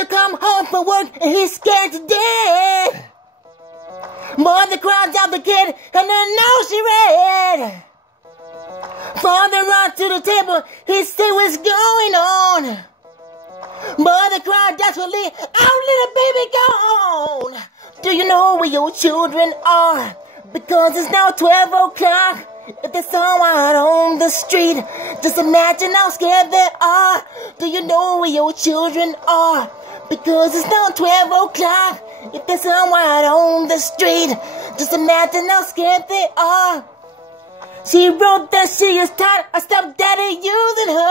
Father come home from work and he's scared to death. Mother cries out the kid and then now she red. Father runs to the table, he see what's going on. Mother cried desperately, our little baby gone. Do you know where your children are? Because it's now 12 o'clock. If there's someone out on the street, just imagine how scared they are. Do you know where your children are? Because it's now 12 o'clock. If there's someone out on the street, just imagine how scared they are. She wrote that she is tired of stepdaddy using her.